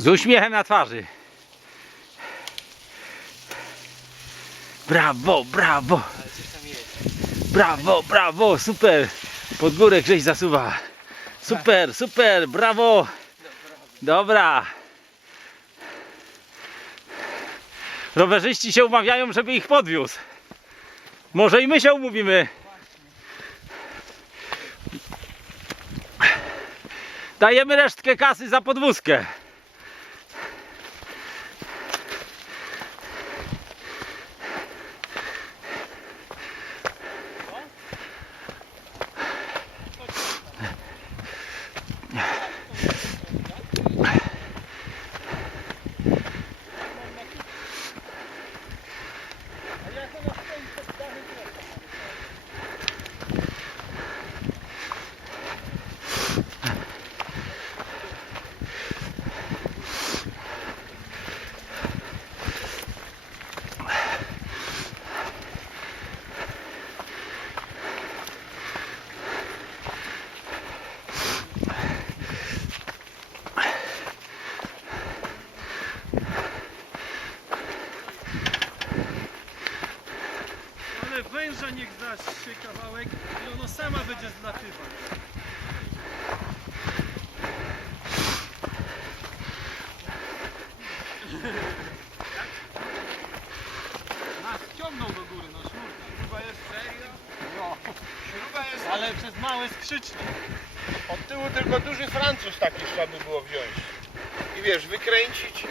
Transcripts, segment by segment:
Z uśmiechem na twarzy. Brawo, brawo. Brawo, brawo, super. Pod górę Grześ zasuwa. Super, super, brawo. Dobra. Rowerzyści się umawiają, żeby ich podwiózł. Może i my się umówimy. Dajemy resztkę kasy za podwózkę. Ale węża niech da się kawałek i ono sama będzie zlatywać. Nas ciągnął do góry, no sznurka. Śruba jest serio? No. Śruba jest, ale przez małe skrzyczne. Od tyłu tylko duży Francuz taki trzeba by było wziąć. I wiesz, wykręcić.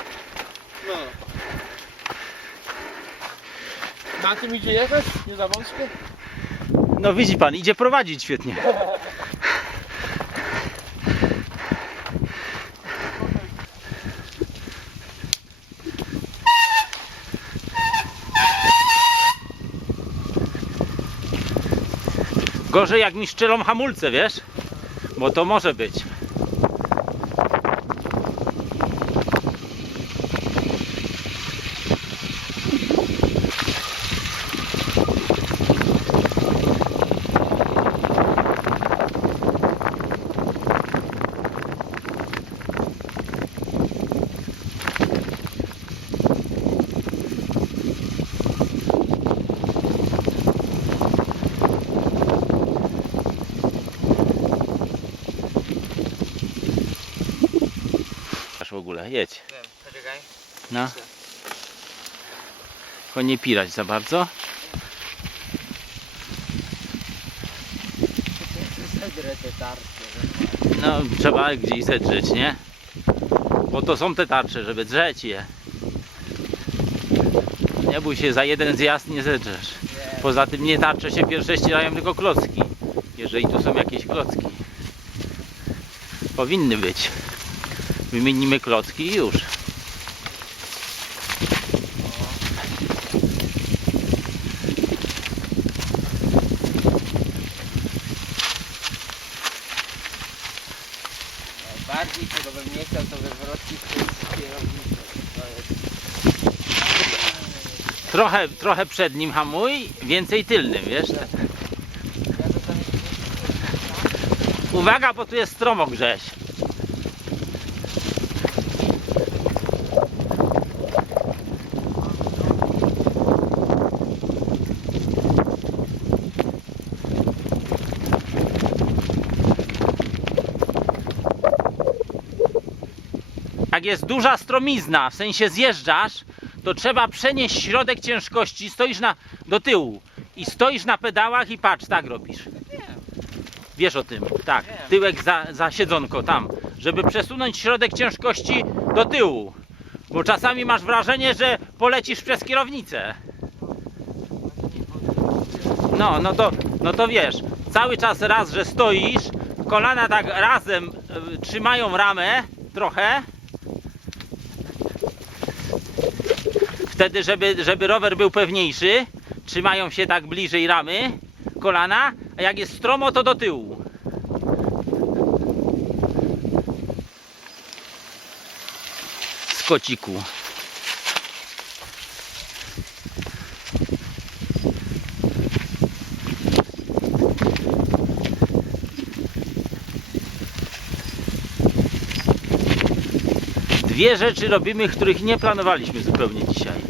No. Na tym idzie jechać? Nie za wąsko? No widzi pan, idzie prowadzić świetnie. Gorzej jak mi szczelą hamulce, wiesz? Bo to może być. Aż w ogóle, jedź. Poczekaj. No. Tylko nie pirać za bardzo. No, trzeba gdzieś zedrzeć, nie? Bo to są te tarcze, żeby drzeć je. Nie bój się, za jeden zjazd nie zedrzesz. Poza tym nie tarcze się pierwsze ścierają, tylko klocki. Jeżeli tu są jakieś klocki. Powinny być. Wymienimy klocki i już. Bardziej czego bym nie chciał, to wywrotki z kierownicy. To jest... Trochę, trochę przednim hamuj, więcej tylnym, wiesz? Uwaga, bo tu jest stromo grześ. Jak jest duża stromizna, w sensie zjeżdżasz, to trzeba przenieść środek ciężkości, stoisz na, do tyłu i stoisz na pedałach i patrz, tak robisz. Wiesz o tym, tak. Tyłek za, za siedzonko tam, żeby przesunąć środek ciężkości do tyłu. Bo czasami masz wrażenie, że polecisz przez kierownicę. No, no to, no to wiesz, cały czas raz, że stoisz, kolana tak razem y, trzymają ramę trochę. Wtedy, żeby, żeby rower był pewniejszy, trzymają się tak bliżej ramy, kolana, a jak jest stromo, to do tyłu. Z kociku. Dwie rzeczy robimy, których nie planowaliśmy zupełnie dzisiaj.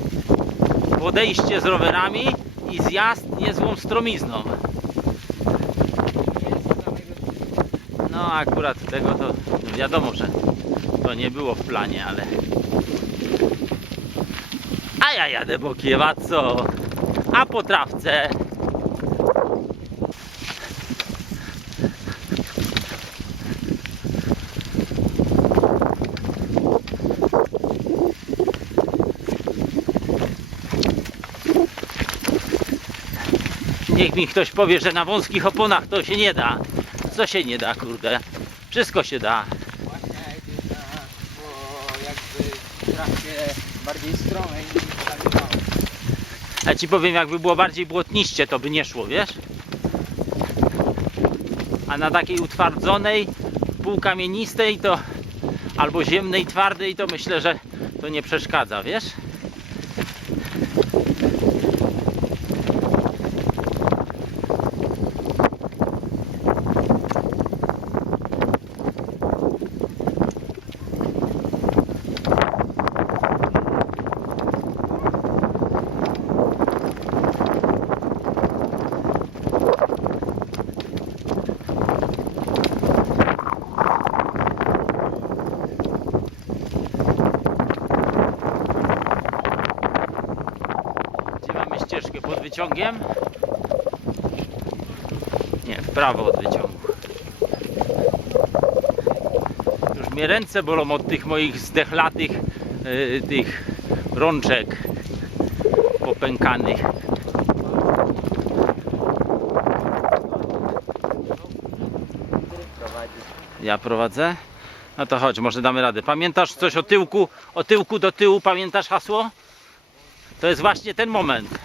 Podejście z rowerami i zjazd niezłą stromizną. No akurat tego to wiadomo, że to nie było w planie, ale... A ja jadę bokiem, a co? A po trawce? Niech mi ktoś powie, że na wąskich oponach to się nie da. Co się nie da, kurde? Wszystko się da. Bardziej ci powiem, jakby było bardziej błotniście, to by nie szło, wiesz? A na takiej utwardzonej, półkamienistej to albo ziemnej, twardej, to myślę, że to nie przeszkadza, wiesz? Gdzie mamy ścieżkę pod wyciągiem? Nie, w prawo od wyciągu. Już mnie ręce bolą od tych moich zdechlatych yy, tych rączek popękanych. Ja prowadzę? No to chodź, może damy radę. Pamiętasz coś o tyłku? O tyłku do tyłu, pamiętasz hasło? To jest właśnie ten moment.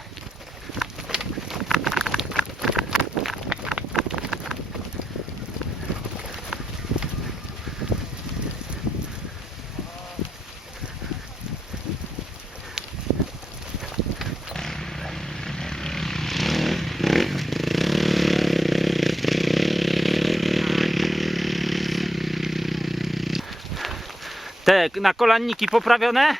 Te nakolanniki poprawione?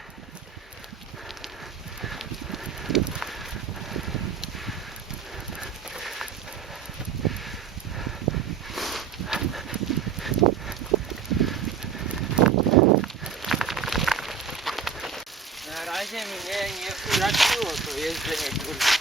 Na razie mnie nie uraczyło to jeżdżenie.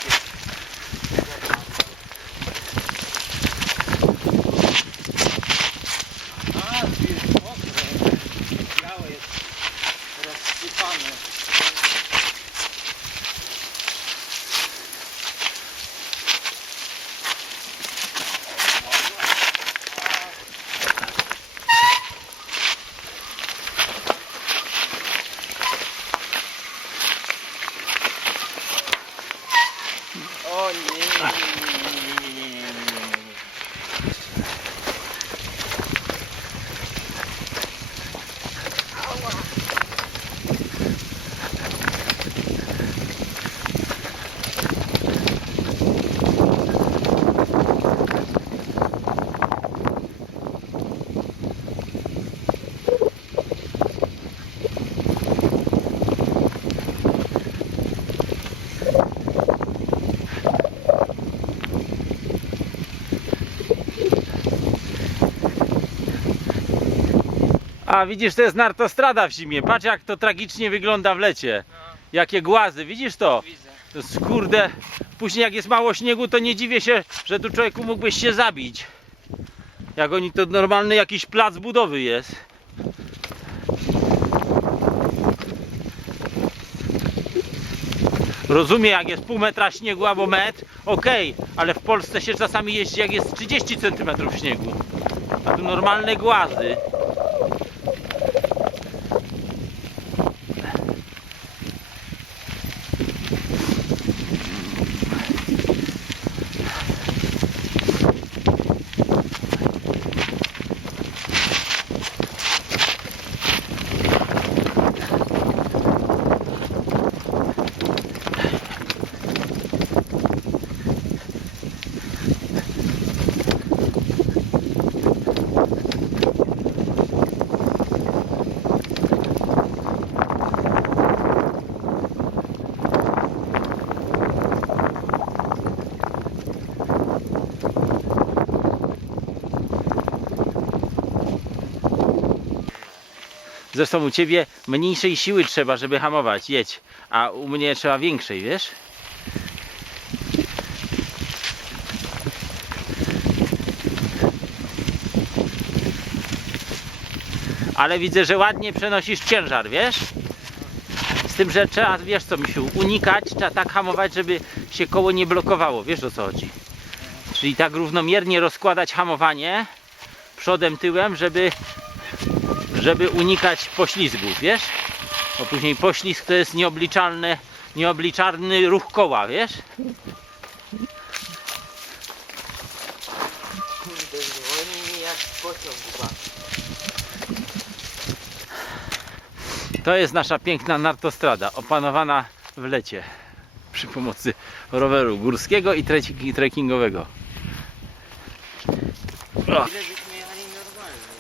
A widzisz, to jest nartostrada w zimie. Patrz jak to tragicznie wygląda w lecie. Jakie głazy, widzisz to? To jest kurde. Później jak jest mało śniegu, to nie dziwię się, że tu człowieku mógłbyś się zabić. Jak oni to normalny jakiś plac budowy jest. Rozumiem, jak jest pół metra śniegu albo metr, okej, ale w Polsce się czasami jeździ jak jest 30 cm śniegu. A tu normalne głazy. Zresztą u ciebie mniejszej siły trzeba, żeby hamować, jedź. A u mnie trzeba większej, wiesz? Ale widzę, że ładnie przenosisz ciężar, wiesz? Z tym, że trzeba, wiesz co misiu, unikać, trzeba tak hamować, żeby się koło nie blokowało, wiesz o co chodzi. Czyli tak równomiernie rozkładać hamowanie przodem, tyłem, żeby, żeby unikać poślizgów, wiesz? Bo później poślizg to jest nieobliczalny, nieobliczalny ruch koła, wiesz? To jest nasza piękna nartostrada, opanowana w lecie przy pomocy roweru górskiego i trekkingowego. O,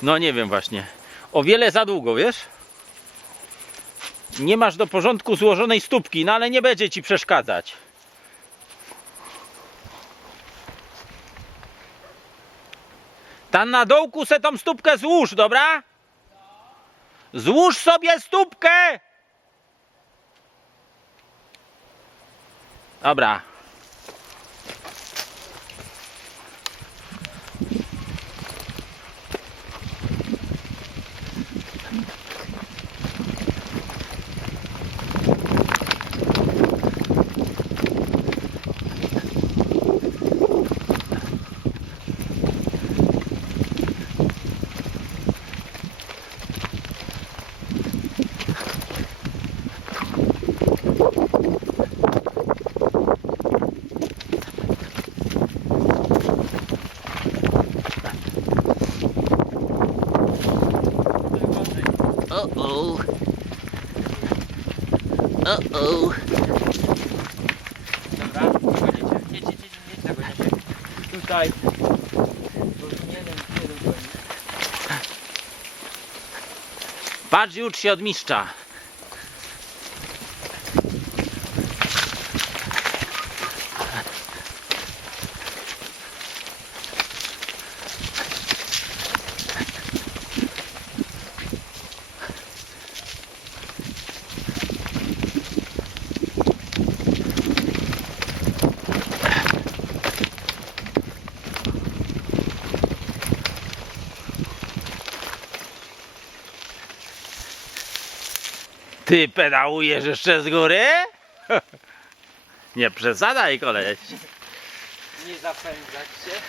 no nie wiem właśnie. O wiele za długo, wiesz? Nie masz do porządku złożonej stópki, no ale nie będzie ci przeszkadzać. Tam na dołku se tą stópkę złóż, dobra? Złóż sobie stópkę! Dobra. Uh-oh. Uh-oh. Dobra, dogonicie. Jedź, jedź, jedź, jedź, dogonicie. Tutaj. Patrz, ucz się od mistrza. Ty pedałujesz jeszcze z góry? Nie przesadzaj, koleś. Nie zapędzać się.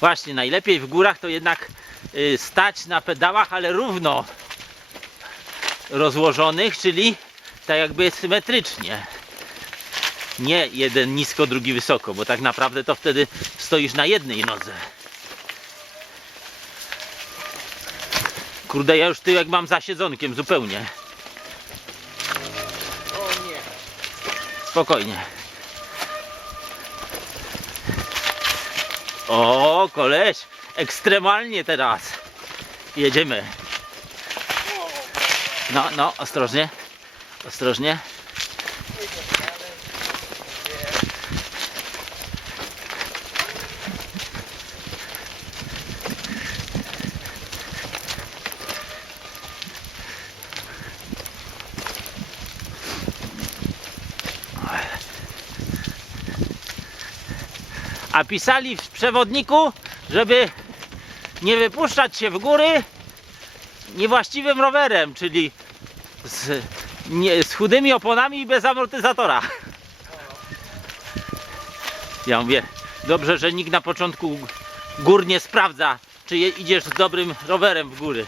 Właśnie, najlepiej w górach to jednak y, stać na pedałach, ale równo rozłożonych, czyli tak jakby symetrycznie. Nie jeden nisko, drugi wysoko, bo tak naprawdę to wtedy stoisz na jednej nodze. Kurde, ja już tyłek mam za siedzonkiem zupełnie. O nie. Spokojnie. O, koleś, ekstremalnie teraz. Jedziemy. No, no, ostrożnie. Ostrożnie. A pisali w przewodniku, żeby nie wypuszczać się w góry niewłaściwym rowerem, czyli z, nie, z chudymi oponami i bez amortyzatora. Ja mówię, dobrze, że nikt na początku gór nie sprawdza, czy idziesz z dobrym rowerem w góry.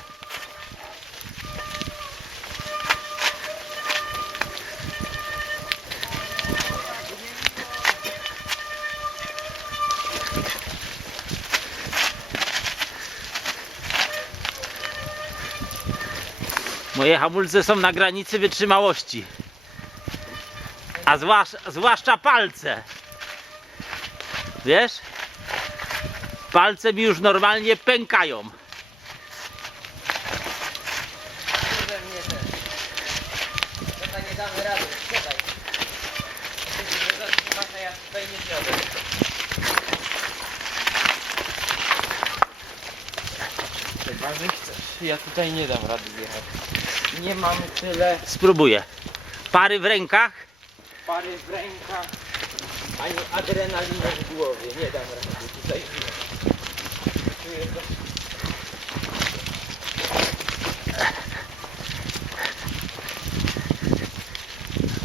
Moje hamulce są na granicy wytrzymałości. A zwłasz, zwłaszcza palce. Wiesz? Palce mi już normalnie pękają. Kurde mnie też. Chyba nie damy rady. Siadaj. zatrzymaj, ja tutaj nie zjadę. Chyba, że chcesz. Ja tutaj nie dam rady zjechać. Nie mam tyle Spróbuję. Pary w rękach. pary w rękach, ani adrenaliny w głowie. Nie dam rady tutaj. Czuję, że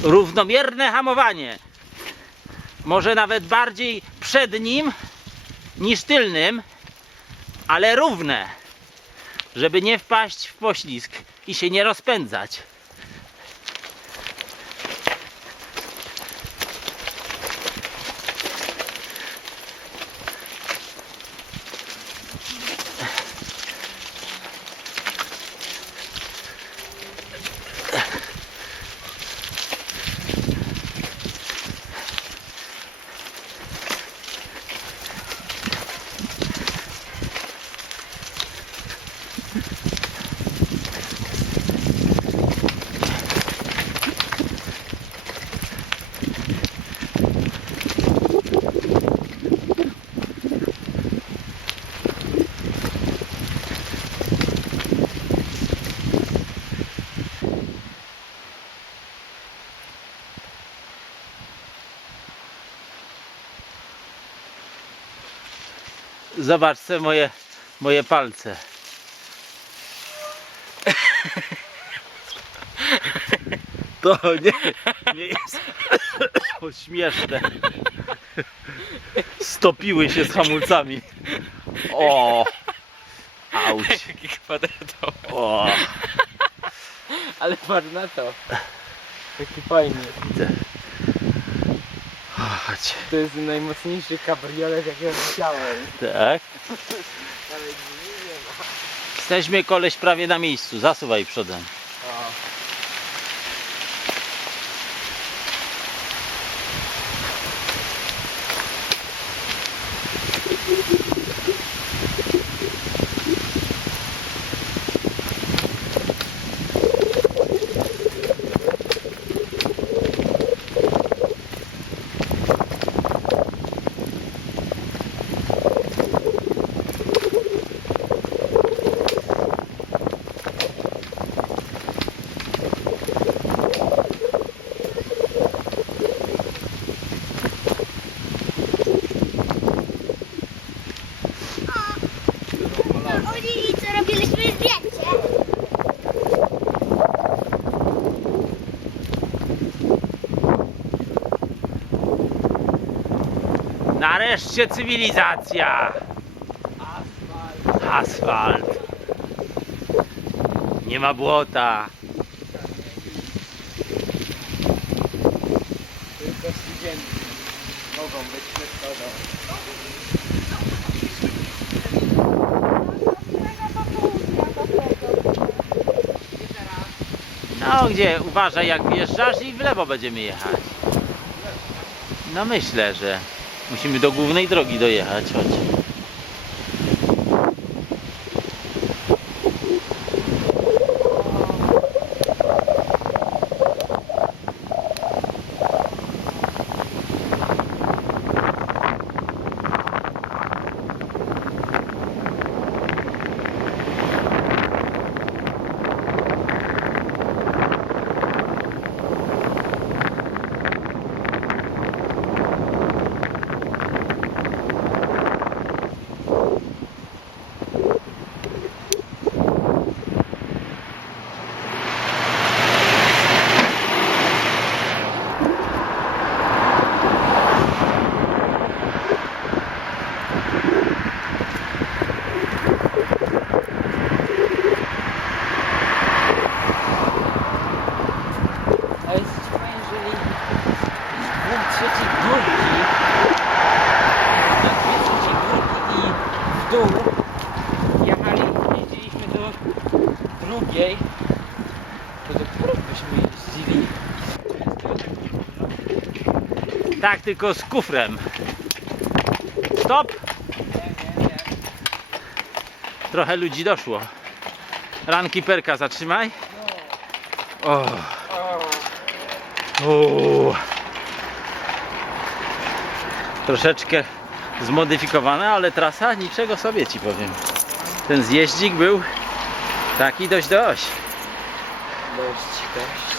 Równomierne hamowanie. Może nawet bardziej przednim niż tylnym, ale równe. Żeby nie wpaść w poślizg i się nie rozpędzać. Zobacz sobie moje, moje palce. To nie, nie jest śmieszne. Stopiły się z hamulcami. O! Auć. Jaki kwadratowy. O! Ale patrz na to. Taki fajny. Chodź. To jest najmocniejszy kabriolet jakiego widziałem. Tak. Nawet nie ma. Jesteśmy koleś prawie na miejscu. Zasuwaj przodem. O. Oni co robiliśmy zdjęcie. Nareszcie cywilizacja. Asfalt. Nie ma błota. Tylko studenci mogą być metodą. No gdzie? Uważaj jak wjeżdżasz i w lewo będziemy jechać. No myślę, że musimy do głównej drogi dojechać. Chodź. A jest fajnie, jeżeli dwóch trzecich górki, na dwie trzecie górki i w dół jechali, jeździliśmy do drugiej, to do której byśmy jeździli? Tak, tylko z kufrem. Stop! Trochę ludzi doszło. Ranki perka zatrzymaj. O, O. troszeczkę zmodyfikowane, ale trasa niczego sobie ci powiem. Ten zjeździk był taki dość dość. Dość, dość.